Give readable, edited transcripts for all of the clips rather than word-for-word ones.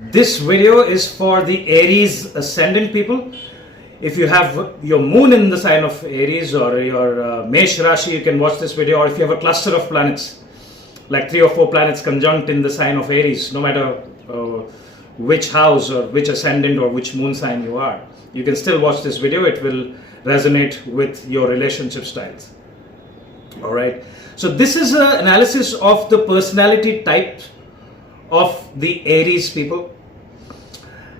This video is for the Aries Ascendant people. If you have your moon in the sign of Aries or your Mesh Rashi, you can watch this video. Or if you have a cluster of planets, like 3 or 4 planets conjunct in the sign of Aries, no matter which house or which ascendant or which moon sign you are, you can still watch this video. It will resonate with your relationship styles. All right. So this is an analysis of the personality type of the Aries people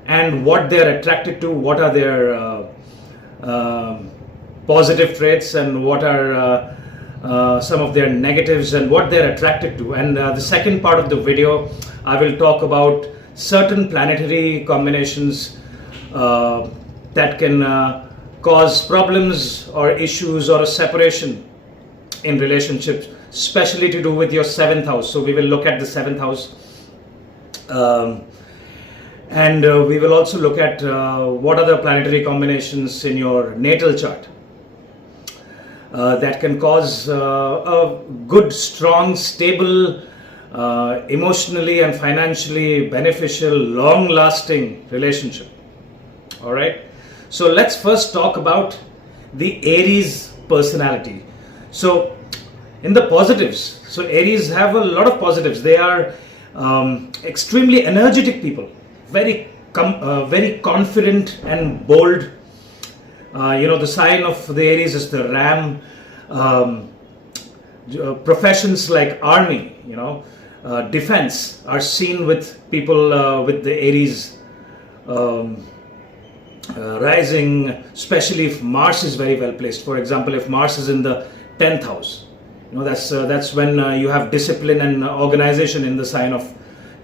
and what they are attracted to, what are their positive traits and what are some of their negatives and what they're attracted to. And the second part of the video, I will talk about certain planetary combinations that can cause problems or issues or a separation in relationships, especially to do with your 7th house. So we will look at the 7th house. And we will also look at what are the planetary combinations in your natal chart that can cause a good, strong, stable, emotionally and financially beneficial, long-lasting relationship. All right. So let's first talk about the Aries personality. So in the positives, so Aries have a lot of positives. They are extremely energetic people, very confident and bold. The sign of the Aries is the ram. Professions like army, defense are seen with people with the Aries rising, especially if Mars is very well placed. For example, if Mars is in the 10th house, that's when you have discipline and organization in the sign of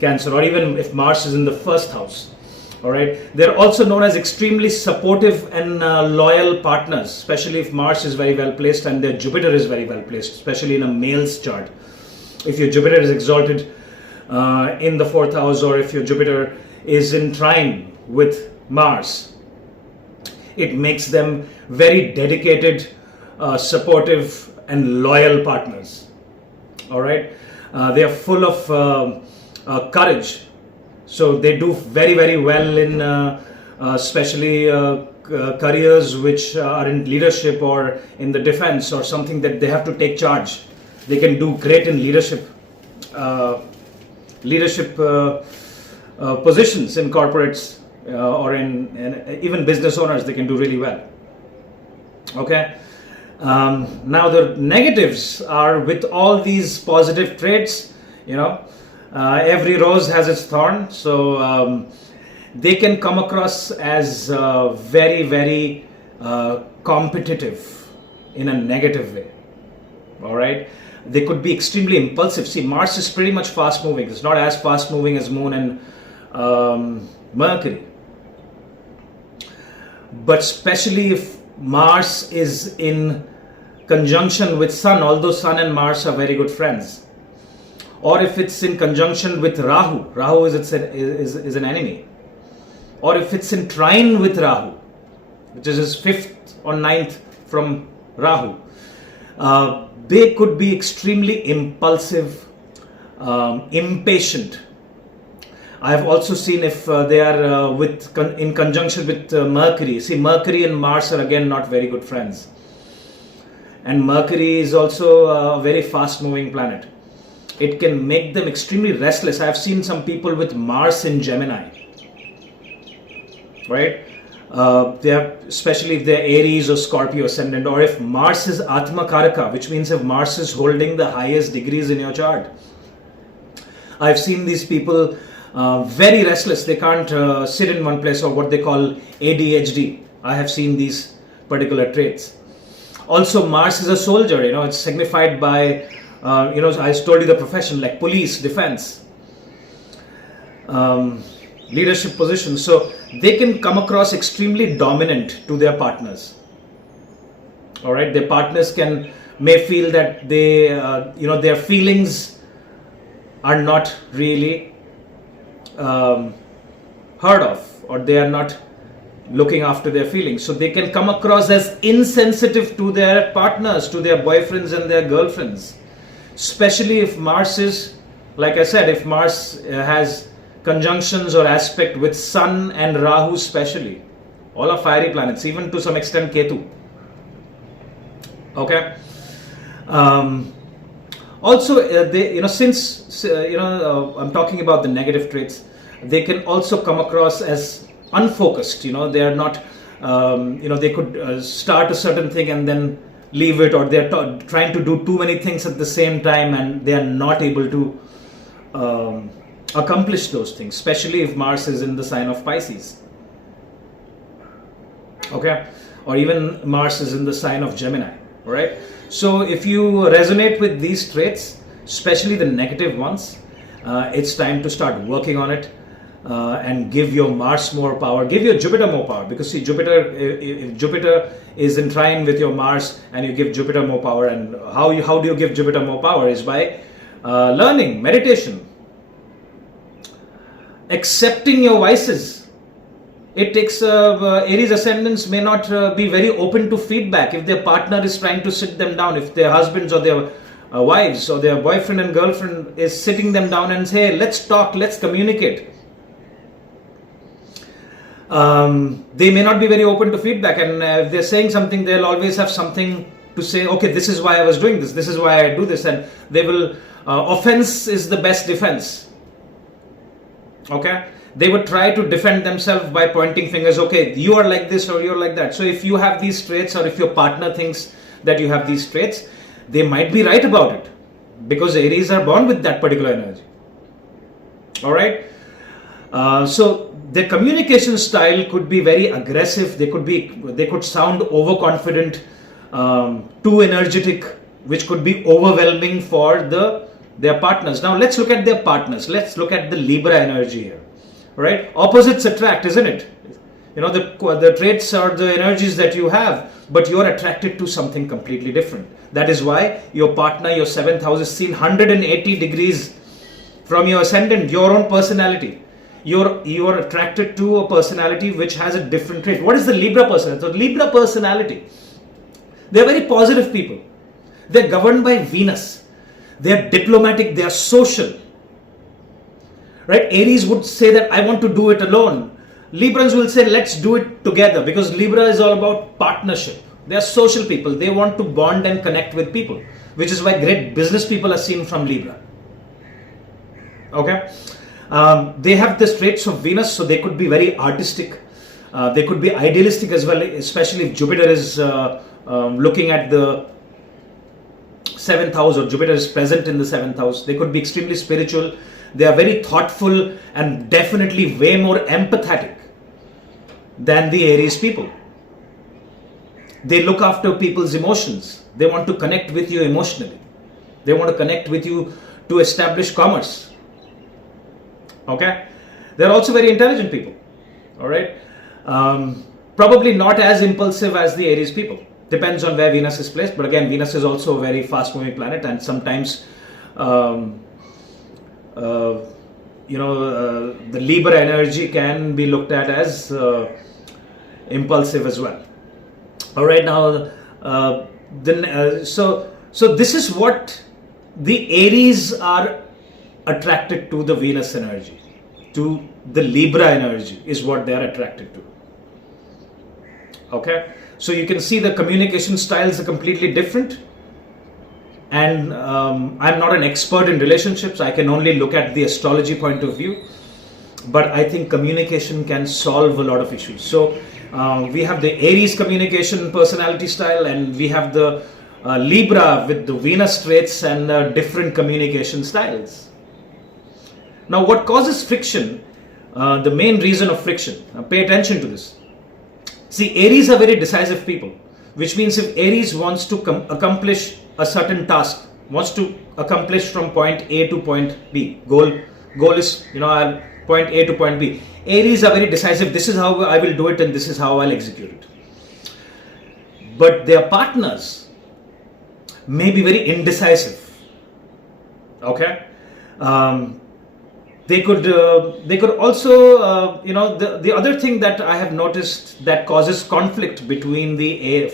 Cancer, or even if Mars is in the 1st house. All right, they're also known as extremely supportive and loyal partners, especially if Mars is very well placed and their Jupiter is very well placed, especially in a male's chart. If your Jupiter is exalted in the 4th house, or if your Jupiter is in trine with Mars, it makes them very dedicated, supportive and loyal partners. All right, they are full of courage, so they do very well in especially careers which are in leadership or in the defense or something that they have to take charge. They can do great in leadership positions in corporates or in even business owners. They can do really well. Okay. Now the negatives are with all these positive traits. Every rose has its thorn, so they can come across as very competitive in a negative way. All right, they could be extremely impulsive. See, Mars is pretty much fast moving. It's not as fast moving as Moon and Mercury, but especially if Mars is in conjunction with Sun, although Sun and Mars are very good friends. Or if it's in conjunction with Rahu, Rahu is an enemy. Or if it's in trine with Rahu, which is his 5th or 9th from Rahu, they could be extremely impulsive, impatient. I have also seen if they are in conjunction with Mercury. See, Mercury and Mars are again not very good friends. And Mercury is also a very fast moving planet. It can make them extremely restless. I have seen some people with Mars in Gemini, right? They have, especially if they're Aries or Scorpio ascendant, or if Mars is Atma Karaka, which means if Mars is holding the highest degrees in your chart. I've seen these people very restless. They can't sit in one place, or what they call ADHD. I have seen these particular traits. Also, Mars is a soldier. It's signified by I told you the profession like police, defense, leadership positions. So they can come across extremely dominant to their partners. All right, their partners may feel that they, their feelings are not really heard of, or they are not looking after their feelings. So they can come across as insensitive to their partners, to their boyfriends and their girlfriends. Especially if Mars is, like I said, if Mars has conjunctions or aspect with Sun and Rahu especially. All are fiery planets, even to some extent Ketu. Okay. Also, they, since I'm talking about the negative traits, they can also come across as unfocused. They are not. They could start a certain thing and then leave it, or they're trying to do too many things at the same time, and they are not able to accomplish those things, especially if Mars is in the sign of Pisces. Okay, or even Mars is in the sign of Gemini. All right. So if you resonate with these traits, especially the negative ones, it's time to start working on it and give your Mars more power, give your Jupiter more power. Because see, Jupiter, if Jupiter is in trine with your Mars and you give Jupiter more power, and how do you give Jupiter more power is by learning, meditation, accepting your vices. It takes Aries ascendants may not be very open to feedback if their partner is trying to sit them down, if their husbands or their wives or their boyfriend and girlfriend is sitting them down and say, hey, let's talk, let's communicate. They may not be very open to feedback, and if they're saying something, they'll always have something to say. Okay, this is why I was doing this, this is why I do this, and they will offense is the best defense. Okay, they would try to defend themselves by pointing fingers. Okay, you are like this or you're like that. So if you have these traits, or if your partner thinks that you have these traits, they might be right about it, because Aries are born with that particular energy. All right. So their communication style could be very aggressive. They could sound overconfident, too energetic, which could be overwhelming for their partners. Now let's look at their partners. Let's look at the Libra energy here. Right? Opposites attract, isn't it? The traits are the energies that you have, but you're attracted to something completely different. That is why your partner, your 7th house, is seen 180 degrees from your ascendant, your own personality. You're attracted to a personality which has a different trait. What is the Libra personality? So Libra personality, they're very positive people. They're governed by Venus. They're diplomatic, they're social. Right? Aries would say that I want to do it alone. Librans will say let's do it together, because Libra is all about partnership. They are social people. They want to bond and connect with people, which is why great business people are seen from Libra. Okay? They have the traits of Venus, so they could be very artistic. They could be idealistic as well, especially if Jupiter is looking at the 7th house, or Jupiter is present in the 7th house. They could be extremely spiritual. They are very thoughtful and definitely way more empathetic than the Aries people. They look after people's emotions. They want to connect with you emotionally. They want to connect with you to establish commerce. Okay? They're also very intelligent people. All right? Probably not as impulsive as the Aries people. Depends on where Venus is placed. But again, Venus is also a very fast-moving planet, and sometimes the Libra energy can be looked at as impulsive as well. All right, now so this is what the Aries are attracted to. The Venus energy, to the Libra energy, is what they are attracted to. Okay, so you can see the communication styles are completely different. And I'm not an expert in relationships. I can only look at the astrology point of view. But I think communication can solve a lot of issues. So we have the Aries communication personality style, and we have the Libra with the Venus traits and different communication styles. Now, what causes friction? The main reason of friction. Pay attention to this. See, Aries are very decisive people, which means if Aries wants to accomplish a certain task, wants to accomplish from point A to point B. Goal is, point A to point B. Aries are very decisive. This is how I will do it, and this is how I'll execute it. But their partners may be very indecisive. Okay? They could also, the other thing that I have noticed that causes conflict between the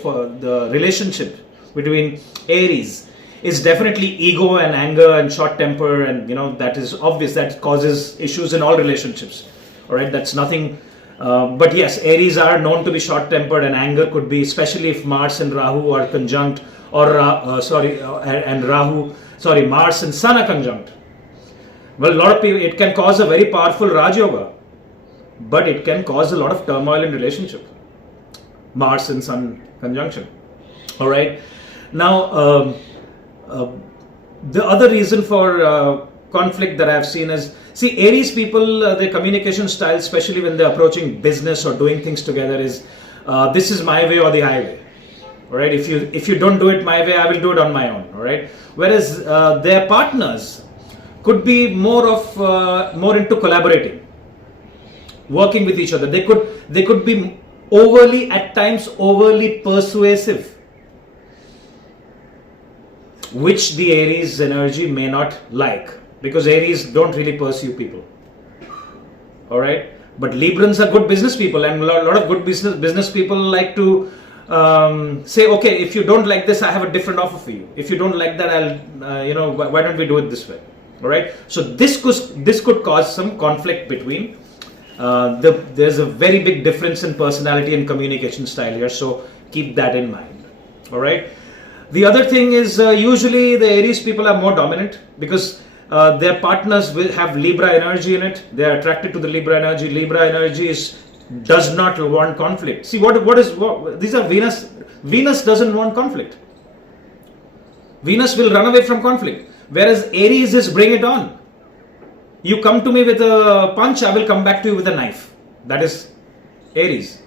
relationship between Aries is definitely ego and anger and short temper, and that is obvious, that causes issues in all relationships. All right, that's nothing. But yes, Aries are known to be short tempered, and anger could be, especially if Mars and Rahu are conjunct, or Mars and Sun are conjunct. Well, a lot of people, it can cause a very powerful Raj Yoga, but it can cause a lot of turmoil in relationship. Mars and Sun conjunction. All right. Now, the other reason for conflict that I've seen is, see, Aries people, their communication style, especially when they're approaching business or doing things together, is this is my way or the highway. All right. If you don't do it my way, I will do it on my own. All right. Whereas their partners could be more into collaborating, working with each other. They could be at times overly persuasive, which the Aries energy may not like, because Aries don't really pursue people. All right, but Librans are good business people, and a lot of good business people like to say, okay, if you don't like this, I have a different offer for you. If you don't like that, I'll why don't we do it this way? All right, so this could cause some conflict between. There's a very big difference in personality and communication style here, so keep that in mind. All right. The other thing is, usually the Aries people are more dominant, because their partners will have Libra energy in it. They are attracted to the Libra energy. Libra energy does not want conflict. See, these are Venus. Venus doesn't want conflict. Venus will run away from conflict, whereas Aries is bring it on. You come to me with a punch, I will come back to you with a knife. That is Aries.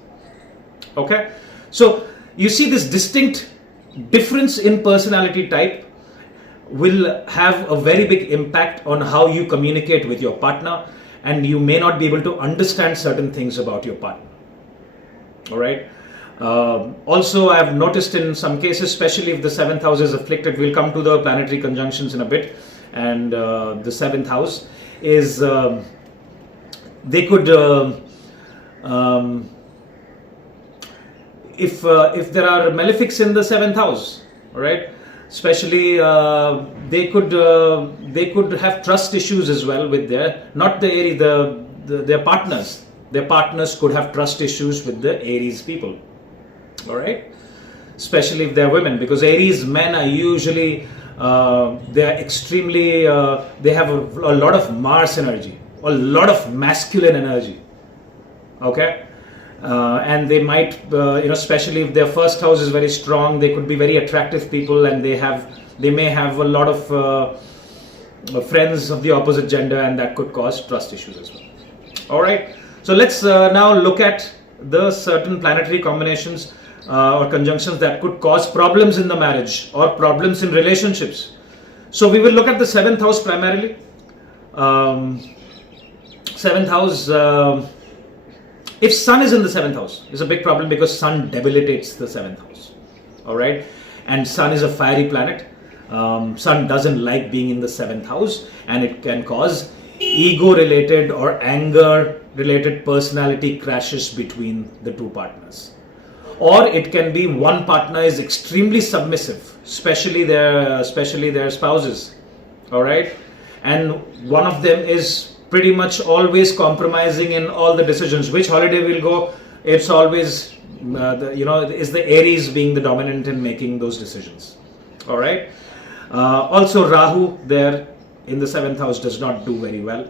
Okay? So you see, this distinct difference in personality type will have a very big impact on how you communicate with your partner, and you may not be able to understand certain things about your partner. All right? Also, I have noticed in some cases, especially if the 7th house is afflicted, we'll come to the planetary conjunctions in a bit, and the 7th house is they could if there are malefics in the 7th house, all right, especially they could have trust issues as well with their partners. Their partners could have trust issues with the Aries people. All right, especially if they're women, because Aries men are usually they are extremely they have a lot of Mars energy, a lot of masculine energy. Okay, and they might especially if their first house is very strong, they could be very attractive people, and they may have a lot of friends of the opposite gender, and that could cause trust issues as well. All right, so let's now look at the certain planetary combinations or conjunctions that could cause problems in the marriage or problems in relationships. So we will look at the 7th house primarily. 7th house, if Sun is in the 7th house, is a big problem, because Sun debilitates the 7th house. All right, and Sun is a fiery planet. Sun doesn't like being in the 7th house, and it can cause ego related or anger related personality crashes between the two partners. Or it can be one partner is extremely submissive, especially their spouses. All right, and one of them is pretty much always compromising in all the decisions. Which holiday we'll go, it's always is the Aries being the dominant in making those decisions. All right. Also, Rahu there in the 7th house does not do very well.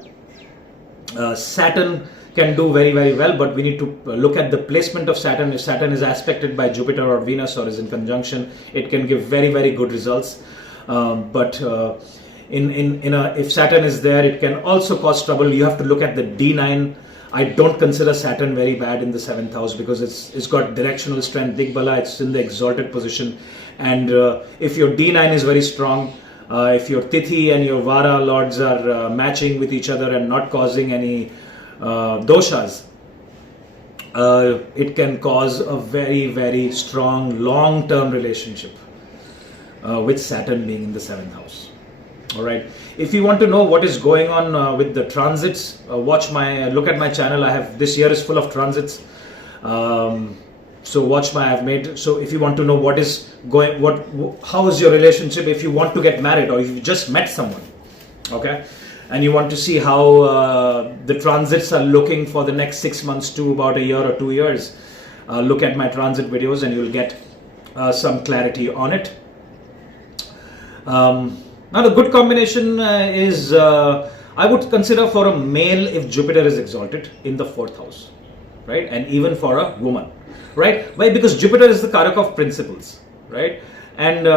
Saturn can do very, very well, but we need to look at the placement of Saturn. If Saturn is aspected by Jupiter or Venus or is in conjunction, it can give very, very good results. If Saturn is there, it can also cause trouble. You have to look at the D9. I don't consider Saturn very bad in the 7th house, because it's got directional strength, Digbala, it's in the exalted position. And if your D9 is very strong, if your Tithi and your Vara lords are matching with each other and not causing any doshas, it can cause a very, very strong long-term relationship with Saturn being in the 7th house. All right. If you want to know what is going on with the transits, look at my channel. This year is full of transits. So watch my, I've made, so if you want to know what is going, how is your relationship, if you want to get married or if you just met someone, okay, and you want to see how the transits are looking for the next 6 months to about a year or 2 years, look at my transit videos and you'll get some clarity on it. Now the good combination is, I would consider for a male if Jupiter is exalted in the 4th house, right, and even for a woman, right? Why? Because Jupiter is the Karak of principles, right? And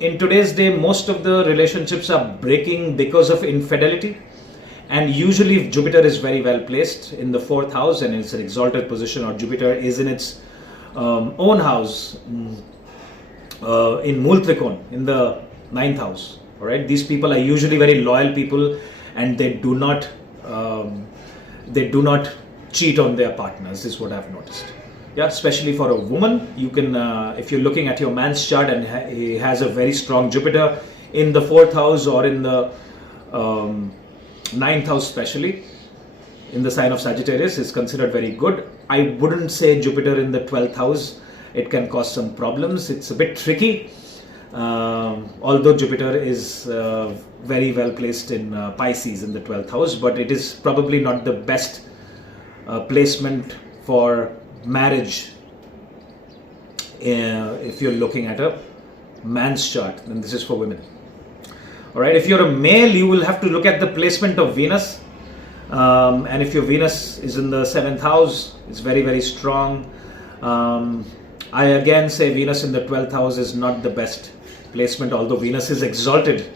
in today's day, most of the relationships are breaking because of infidelity. And usually if Jupiter is very well placed in the 4th house and it's an exalted position, or Jupiter is in its own house, in Mool Trikon, in the 9th house, all right? These people are usually very loyal people, and they do not cheat on their partners, is what I've noticed. Yeah, especially for a woman, you can, if you're looking at your man's chart and he has a very strong Jupiter in the 4th house or in the 9th house, especially in the sign of Sagittarius, is considered very good. I wouldn't say Jupiter in the 12th house. It can cause some problems. It's a bit tricky. Although Jupiter is very well placed in Pisces in the 12th house, but it is probably not the best placement for marriage if you're looking at a man's chart, and this is for women. All right, if you're a male, you will have to look at the placement of Venus, and if your Venus is in the 7th house, it's very, very strong. I again say Venus in the 12th house is not the best placement, although Venus is exalted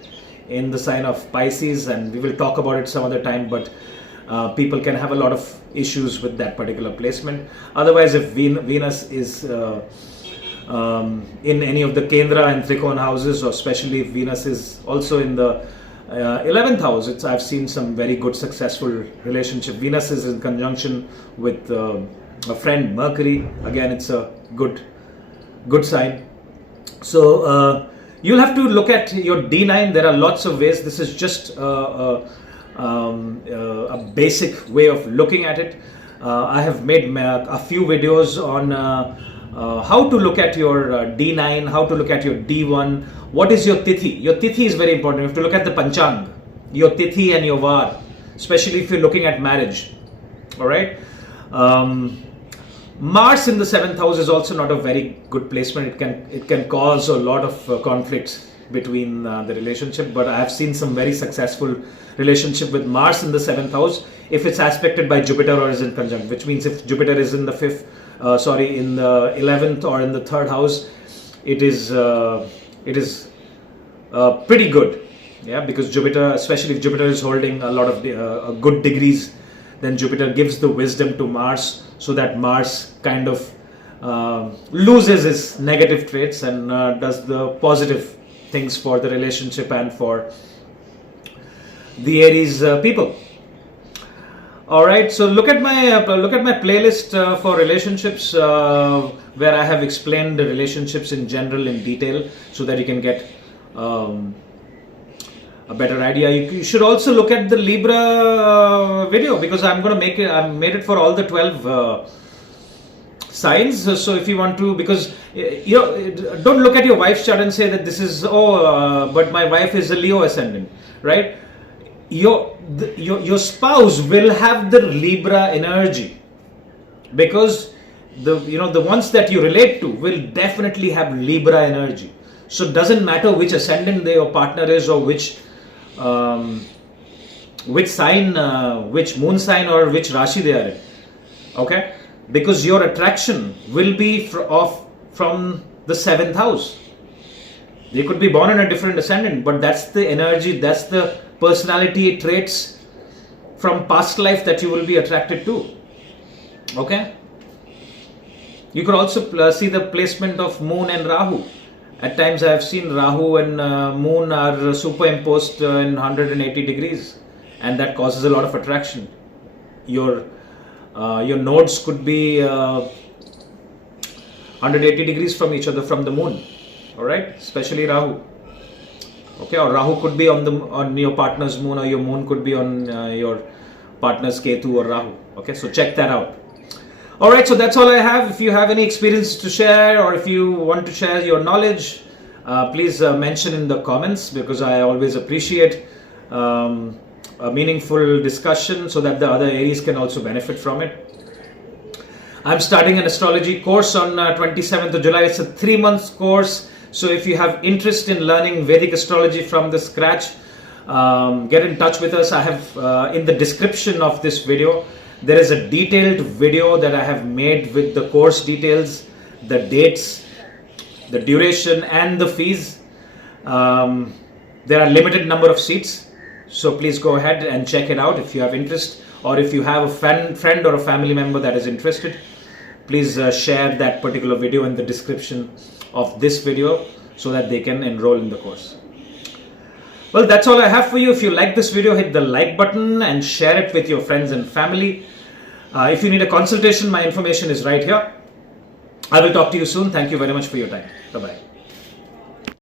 in the sign of Pisces, and we will talk about it some other time, but people can have a lot of issues with that particular placement. Otherwise, if Venus is in any of the Kendra and Trikon houses, or especially if Venus is also in the 11th house, I've seen some very good successful relationship. Venus is in conjunction with a friend Mercury. Again, it's a good sign. So you'll have to look at your D9. There are lots of ways. This is just a basic way of looking at it. I have made a few videos on how to look at your D9, how to look at your D1, what is your Tithi. Your Tithi is very important. You have to look at the Panchang, your Tithi and your Var, especially if you're looking at marriage. Alright. Mars in the 7th house is also not a very good placement. It can cause a lot of conflicts between the relationship, but I have seen some very successful relationship with Mars in the 7th house if it's aspected by Jupiter or is in conjunct, which means if Jupiter is in the in the 11th or in the 3rd house, it is pretty good. Yeah, because Jupiter, especially if Jupiter is holding a lot of good degrees, then Jupiter gives the wisdom to Mars, so that Mars kind of loses its negative traits and does the positive things for the relationship and for the Aries people. All right, so look at my playlist for relationships, where I have explained the relationships in general in detail, so that you can get a better idea. You should also look at the Libra video, because I'm going to make it. I've made it for all the 12 signs. So if you want to, because don't look at your wife's chart and say that this is but my wife is a Leo ascendant, right? Your spouse will have the Libra energy, because the ones that you relate to will definitely have Libra energy. So it doesn't matter which ascendant your partner is, or which sign, which moon sign or which Rashi they are in. Okay, because your attraction will be from the 7th house. They could be born in a different ascendant, but that's the energy, that's the personality traits from past life that you will be attracted to. Okay, you could also see the placement of Moon and Rahu. At times I have seen Rahu and Moon are superimposed in 180 degrees, and that causes a lot of attraction. Your nodes could be 180 degrees from each other from the Moon. All right, especially Rahu. Okay, or Rahu could be on your partner's moon, or your moon could be on your partner's Ketu or Rahu. Okay, so check that out. All right, so that's all I have. If you have any experience to share, or if you want to share your knowledge, please mention in the comments, because I always appreciate a meaningful discussion so that the other Aries can also benefit from it. I'm starting an astrology course on 27th of July. It's a 3-month course. So if you have interest in learning Vedic astrology from the scratch, get in touch with us. I have in the description of this video, there is a detailed video that I have made with the course details, the dates, the duration and the fees. There are limited number of seats. So please go ahead and check it out if you have interest, or if you have a friend or a family member that is interested. Please share that particular video in the description of this video so that they can enroll in the course. Well, that's all I have for you. If you like this video, hit the like button and share it with your friends and family. If you need a consultation, my information is right here. I will talk to you soon. Thank you very much for your time. Bye-bye.